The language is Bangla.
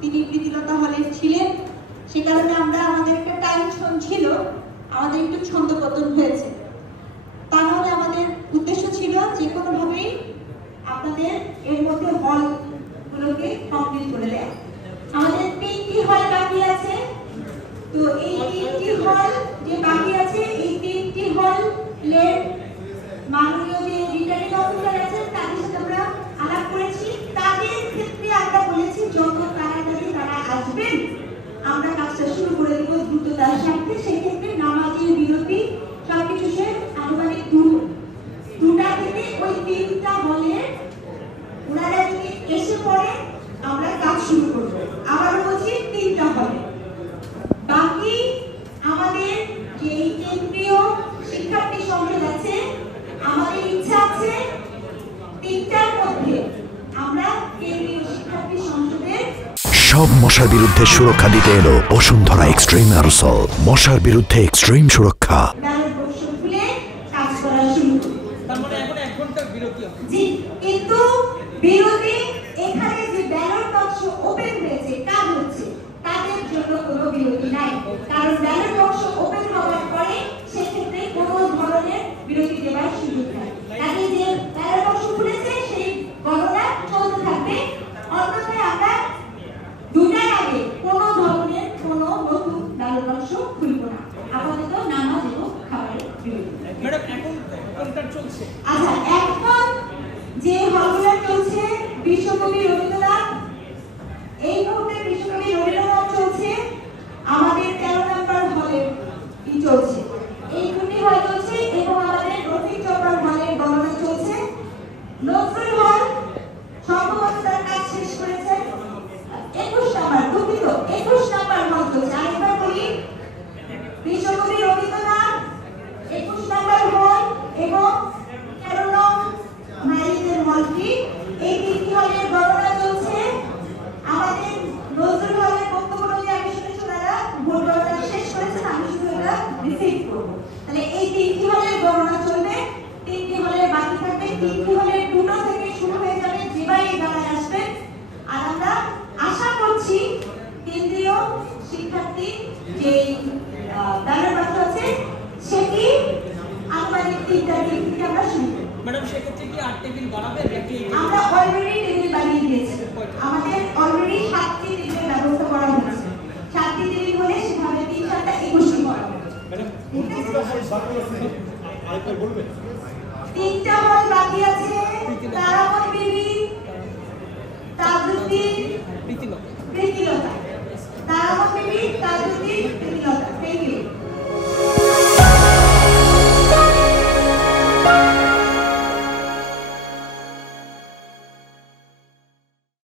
তিনি প্রীতিলতা হলে ছিলেন, সে কারণে আমরা আমাদের একটা টাইম ছিল, আমাদের একটু ছন্দপতন হয়েছে। তা নাহলে আমাদের উদ্দেশ্য ছিল যে কোনোভাবেই আপনাদের এর মধ্যে হলগুলোকে কমপ্লিট করে দেয়। আমাদের 3টি হল বাকি আছে, তো এই 3টি হল যে বাকি আছে, এই 3টি হলের মাননীয় যে রিটার্নিং অফিসার আছেন তাদের সাথে আমরা আলাপ করেছি। তাদের ক্ষেত্রে আমরা বলেছি যত তাড়াতাড়ি তারা আসবেন আমরা কাজটা শুরু করে দেবো দ্রুততার সাথে। সেক্ষেত্রে নামাজের বিরতি সবকিছু শেষ আনুমানিক 2টা থেকে ওই 3টা হলে ওনারা যদি এসে পড়ে আমরা কাজ শুরু করবো। আবার বলছি 3টা হলে। বাকি আমাদের যে কেন্দ্রীয় শিক্ষার্থী সংসদ আছে, আমাদের ইচ্ছা আছে 3টার মধ্যে আমরা কেন্দ্রীয় শিক্ষার্থী সংসদের সব মশার বিরুদ্ধে সুরক্ষা দিতে এলো বসুন্ধরা এক্সট্রিম অ্যারোসল। মশার বিরুদ্ধে এক্সট্রিম সুরক্ষা। কিন্তু বিরোধী এখানে যে ব্যালট বাক্স ওপেন হয়েছে কাজ হচ্ছে, তাদের জন্য কোনো বিরতি নাই। কারণ ব্যালট বাক্স ওপেন হওয়ার পরে সেক্ষেত্রে কোনো ধরনের বিরতি দেওয়ার সুযোগ নাই। তাই যে ব্যালট বাক্স খুলেছে সেই গণনা চলতে থাকবে। অন্যথায় আমরা 2টার আগে কোনো ধরনের কোনো নতুন ব্যালট বাক্স খুলব না। আপাতত নামাজ এবং খাবারের বিরতি। ম্যাডাম এখন কোনটা চলছে? আচ্ছা, এখন যে হলগুলো চলছে বিশ্বকবি রবীন্দ্রনাথ, এই মুহূর্তে বিশ্বকবি রবীন্দ্রনাথ চলছে, আমাদের 13 নম্বর হলে কি চলছে, এই 2টি হল চলছে এবং আমাদের রফিক চৌধুরী হলের গণনা চলছে। নজরুল হল সম্ভবত তার কাজ শেষ করেছে। 21 নম্বর দুঃখিত 21 নম্বর হল চলছে। আরেকবার বলি, বিশ্বকবি রবীন্দ্রনাথ 21 নম্বর হল এবং 13 নম্বর মাইলের হলটি, এই 3টি হলের গণনা চলছে। আমাদের নজরুল হলের বক্তব্য নিয়ে আমি শুনেছি ওনারা ভোট গণনা শেষ করেছেন, আমি শুধু এটা রিসিভ করবো। তাহলে এই 3টি হলের গণনা চলবে, 3টি হলের বাকি থাকবে। 3টি হলের 2টো থেকে শুরু হয়ে যাবে, যেভাবে এই বেলায় আসবেন। আর আমরা আশা করছি কেন্দ্রীয় শিক্ষার্থী যে ব্যালট বাক্স আছে সেটি আনুমানিক 3টা থেকে আমরা শুরু করব। ম্যাডাম সেক্ষেত্রে কি 8 টেবিল বানাবে নাকি? আমরা অলরেডি টেবিল বানিয়ে দিয়েছি। আমাদের অলরেডি 7টি টেবিলের ব্যবস্থা করা হয়েছে। 7টি টেবিল হলে সেভাবে 3 7টা 21টি করা হবে। ম্যাডাম আরেকবার বলবেন? 3টা হল বাকি আছে। তারামন বিবি, তাজউদ্দিন